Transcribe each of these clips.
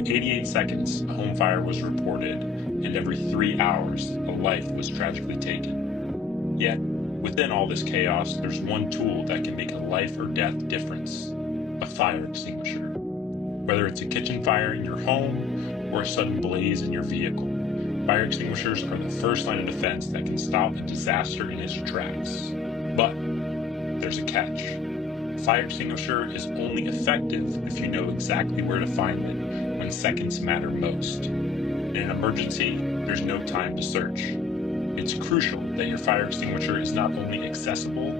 Every 88 seconds, a home fire was reported, and every 3 hours, a life was tragically taken. Yet, within all this chaos, there's one tool that can make a life or death difference: a fire extinguisher. Whether it's a kitchen fire in your home or a sudden blaze in your vehicle, fire extinguishers are the first line of defense that can stop a disaster in its tracks. But there's a catch. A fire extinguisher is only effective if you know exactly where to find it when seconds matter most. In an emergency, there's no time to search. It's crucial that your fire extinguisher is not only accessible,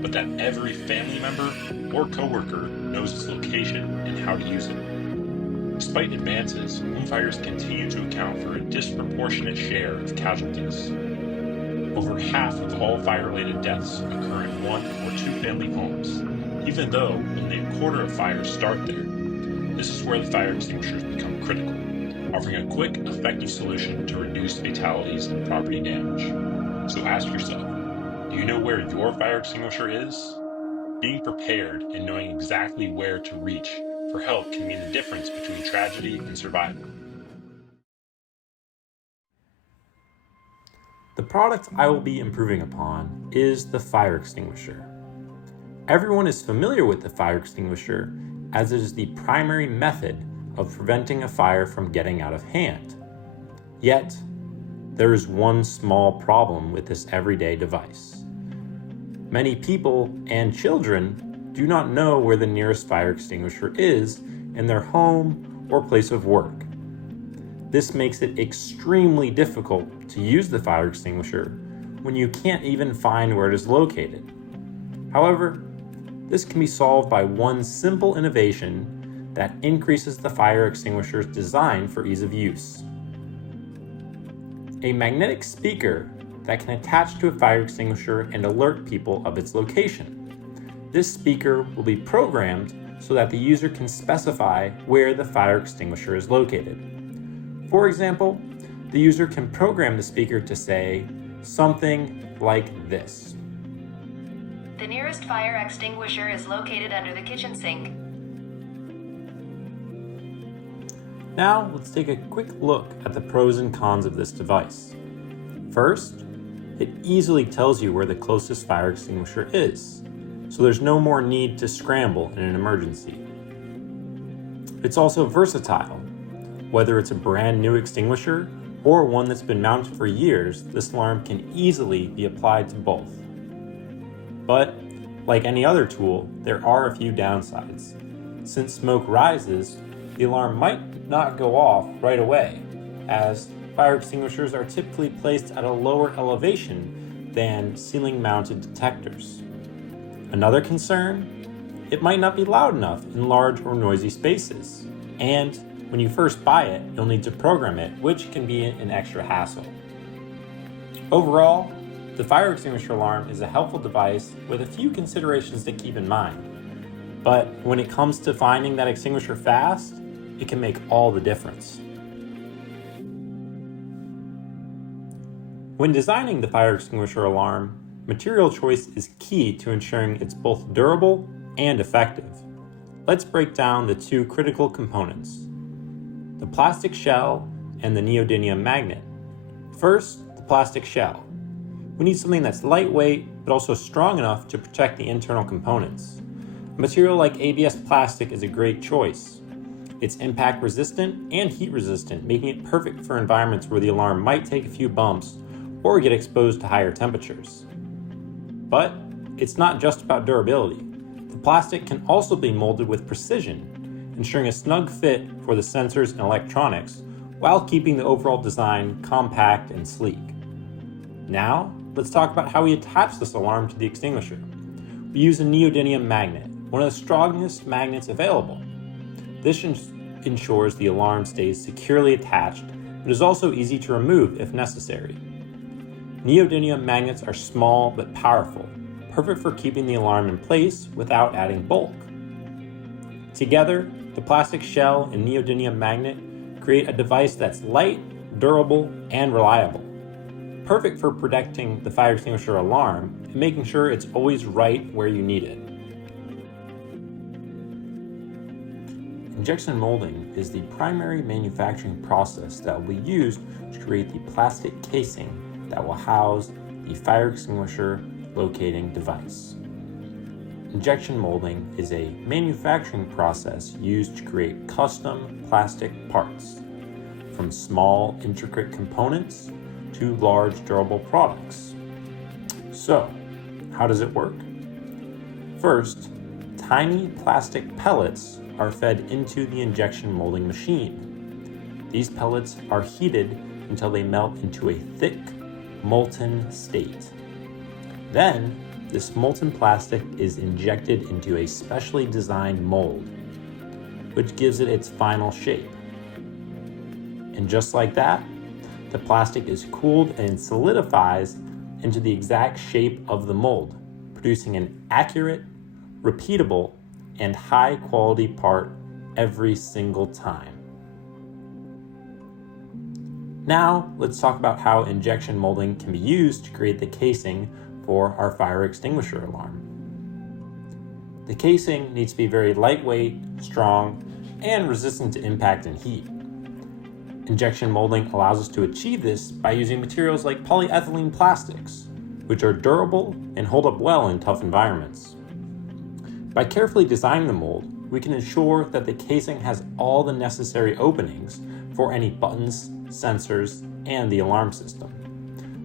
but that every family member or coworker knows its location and how to use it. Despite advances, home fires continue to account for a disproportionate share of casualties. Over half of all fire-related deaths occur in one or two family homes, even though only a quarter of fires start there. This is where the fire extinguishers become critical, offering a quick, effective solution to reduce fatalities and property damage. So ask yourself, do you know where your fire extinguisher is? Being prepared and knowing exactly where to reach for help can mean the difference between tragedy and survival. The product I will be improving upon is the fire extinguisher. Everyone is familiar with the fire extinguisher as it is the primary method of preventing a fire from getting out of hand. Yet, there is one small problem with this everyday device. Many people and children do not know where the nearest fire extinguisher is in their home or place of work. This makes it extremely difficult to use the fire extinguisher when you can't even find where it is located. However, this can be solved by one simple innovation that increases the fire extinguisher's design for ease of use. A magnetic speaker that can attach to a fire extinguisher and alert people of its location. This speaker will be programmed so that the user can specify where the fire extinguisher is located. For example, the user can program the speaker to say something like this. The nearest fire extinguisher is located under the kitchen sink. Now, let's take a quick look at the pros and cons of this device. First, it easily tells you where the closest fire extinguisher is, so there's no more need to scramble in an emergency. It's also versatile. Whether it's a brand new extinguisher or one that's been mounted for years, this alarm can easily be applied to both. But, like any other tool, there are a few downsides. Since smoke rises, the alarm might not go off right away, as fire extinguishers are typically placed at a lower elevation than ceiling-mounted detectors. Another concern? It might not be loud enough in large or noisy spaces, and when you first buy it, you'll need to program it, which can be an extra hassle. Overall, the fire extinguisher alarm is a helpful device with a few considerations to keep in mind. But when it comes to finding that extinguisher fast, it can make all the difference. When designing the fire extinguisher alarm, material choice is key to ensuring it's both durable and effective. Let's break down the two critical components: the plastic shell and the neodymium magnet. First, the plastic shell. We need something that's lightweight, but also strong enough to protect the internal components. A material like ABS plastic is a great choice. It's impact resistant and heat resistant, making it perfect for environments where the alarm might take a few bumps or get exposed to higher temperatures. But it's not just about durability. The plastic can also be molded with precision, ensuring a snug fit for the sensors and electronics while keeping the overall design compact and sleek. Now, let's talk about how we attach this alarm to the extinguisher. We use a neodymium magnet, one of the strongest magnets available. This ensures the alarm stays securely attached, but is also easy to remove if necessary. Neodymium magnets are small but powerful, perfect for keeping the alarm in place without adding bulk. Together, the plastic shell and neodymium magnet create a device that's light, durable, and reliable. Perfect for protecting the fire extinguisher alarm and making sure it's always right where you need it. Injection molding is the primary manufacturing process that will be used to create the plastic casing that will house the fire extinguisher locating device. Injection molding is a manufacturing process used to create custom plastic parts, from small intricate components to large durable products. So, how does it work? First, tiny plastic pellets are fed into the injection molding machine. These pellets are heated until they melt into a thick, molten state. Then, this molten plastic is injected into a specially designed mold, which gives it its final shape. And just like that, the plastic is cooled and solidifies into the exact shape of the mold, producing an accurate, repeatable, and high-quality part every single time. Now, let's talk about how injection molding can be used to create the casing for our fire extinguisher alarm. The casing needs to be very lightweight, strong, and resistant to impact and heat. Injection molding allows us to achieve this by using materials like polyethylene plastics, which are durable and hold up well in tough environments. By carefully designing the mold, we can ensure that the casing has all the necessary openings for any buttons, sensors, and the alarm system,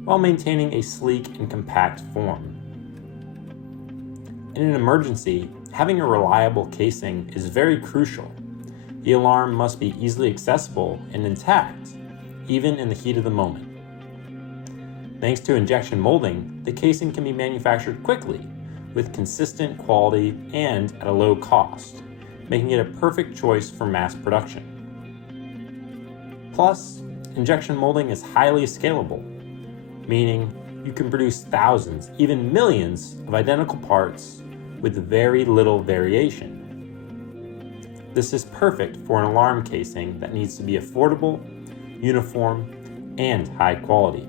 while maintaining a sleek and compact form. In an emergency, having a reliable casing is very crucial. The alarm must be easily accessible and intact, even in the heat of the moment. Thanks to injection molding, the casing can be manufactured quickly, with consistent quality and at a low cost, making it a perfect choice for mass production. Plus, injection molding is highly scalable, meaning you can produce thousands, even millions of identical parts with very little variation. This is perfect for an alarm casing that needs to be affordable, uniform, and high quality.